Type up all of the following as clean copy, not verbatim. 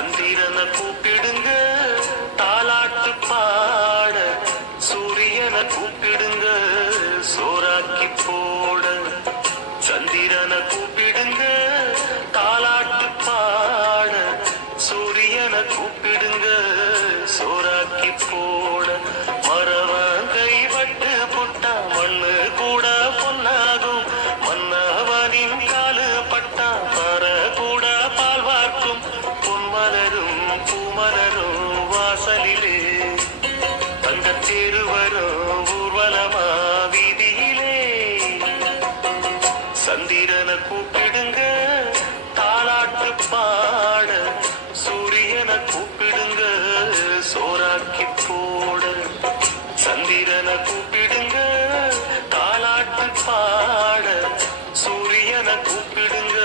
சந்திரனை கூப்பிடுங்க தாலாட்டு பாட, சூரியனை கூப்பிடுங்க சோறாக்கி போட. சந்திரனை கூப்பிடுங்க தாலாட்டு பாட, சூரியனை கூப்பிடுங்க சோறாக்கி போட. மரவன் கைவட்டு புட்டா மண்ணு கூட பொன்னாகும், மன்னவனின் காலு பட்டா பற கூட பால் வார்க்கும். பொன்மலரும் பூமலரும் வாசலிலே, தங்கத்தேரு வரும் ஊர்வலமா வீதியிலே. சந்திரனை கூப்பிடுங்க தாலாட்டு பாட, சூரியனை கூப்பிடுங்க சோறாக்கி போட. சந்திரனை கூப்பிடுங்க தாலாட்டு பாட, சூரியனை கூப்பிடுங்க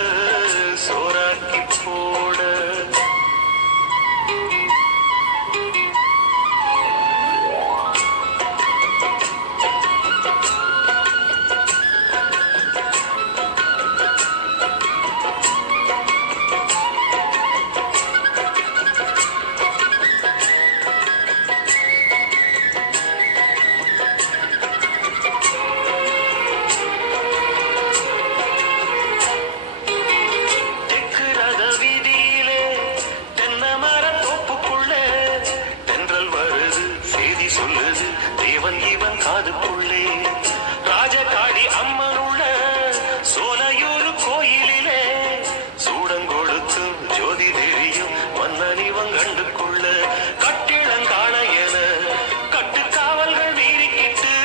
சோறாக்கி போட. காதுக்குள்ளே ராஜகாடி அம்மன் உள்ள சோலையூர் கோயிலிலே, சூடங்கொடுத்து ஜோதி தெரியும் மன்னனிவன் கண்டுக்குள்ள. கட்டிடங்காண என கட்டுக்காவல்கள் வீறிக்கிட்டு,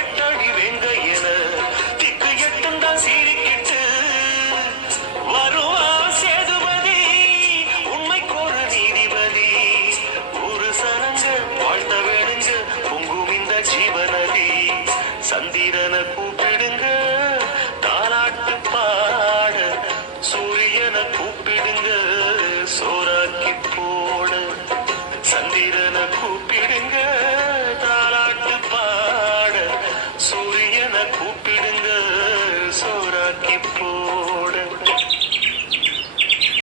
எட்டடி வெங்க என திக்கு எட்டுந்தான் சீரிக்கிட்டு. வருவா சேதுபதி உண்மைக்கோரு நீதிபதி, ஒரு சனங்க வாழ்த்த வேணுங்க பொங்கும் இந்த ஜீவநதி. சந்திரனை கூப்பிடுங்க தாலாட்டு பாட, சூரியனை கூப்பிடுங்க